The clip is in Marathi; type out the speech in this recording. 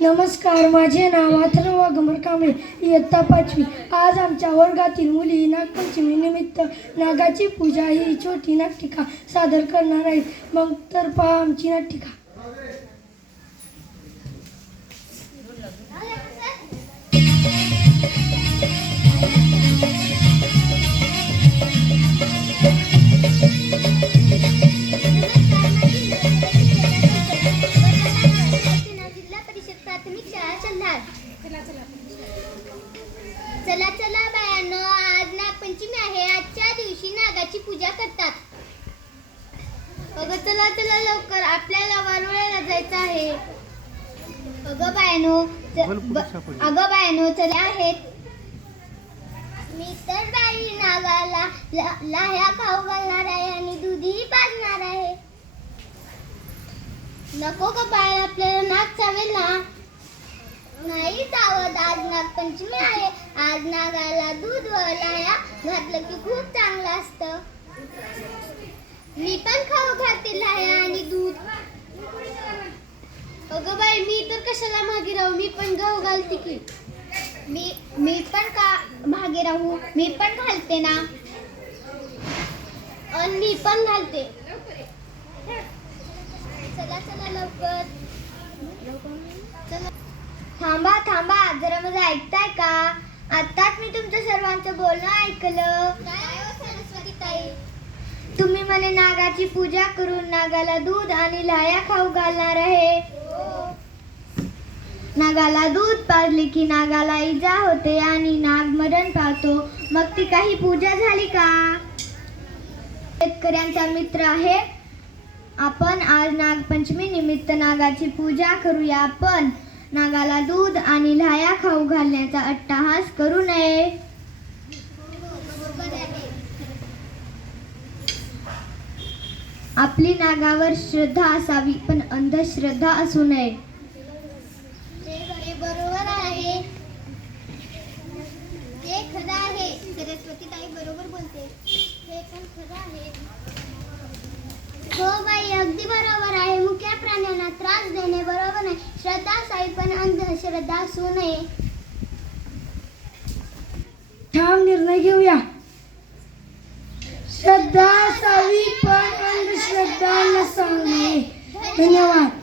नमस्कार माझे नाव अथर्व वाघमर कांबळे इयत्ता पाचवी. आज आमच्या वर्गातील मुली नागपंचमी निमित्त नागाची पूजा ही छोटी नाटिका सादर करणार आहेत. मग तर पहा आमची नाटिका चला चला बायांनो आज नागपंचमी आहे. आजच्या दिवशी नागाची पूजा करतात. अगं चला चला लवकर. आपल्याला वारुळ्याला जायचं आहे. अगं बायानो अगं बायानो चला आहेत. मी तर बाई नागाला ला- लाह्या खाऊ घालणार आहे आणि दूधही पाजणार आहे. नको का बाहेर आपल्याला नाग चावेल ना. नाही चावत. आज नागपंचमी आहे. आज नागाला दूध व घातलं की खूप चांगलं असतं. मी पण खाऊ घालते लाया आणि दूध. अगं बाई मी तर कशाला मागे राहू? मी पण गहू घालते की. मी मी पण का मागे राहू? मी पण घालते ना. आणि मी पण घालते. चला चला लवकर. चला थांबा थांबा. जरा माझं ऐकताय का? आताच मी तुमचं सर्वांचं बोलणं ऐकलं. काय सरस्वती ताई. तुम्ही म्हणे नागाची पूजा करून नागाला दूध आणि लाया खाऊ घालणार आहे. नागाला दूध पाजले की नागाला इजा होते आणि नाग मरण पावतो. मग ती काही पूजा झाली का? शेतकऱ्यांचा मित्र आहे. आपण आज नागपंचमी निमित्त नागाची पूजा करूया. आपण नागाला दूध आणि लाया खाऊ घालण्याचा अट्टाहास करू नये. आपली नागावर श्रद्धा असावी पण अंधश्रद्धा असू नये. बरोबर आहे खरं आहे सरस्वती ताई बरोबर बोलते हे पण खरं आहे. हो बाई अगदी बरोबर आहे. मुख्या प्राण्यांना त्रास देणे बरोबर नाही. श्रद्धा अंधश्रद्धा असू नये. ठाम निर्णय घेऊया. श्रद्धा असावी पण अंधश्रद्धा नसावी. धन्यवाद.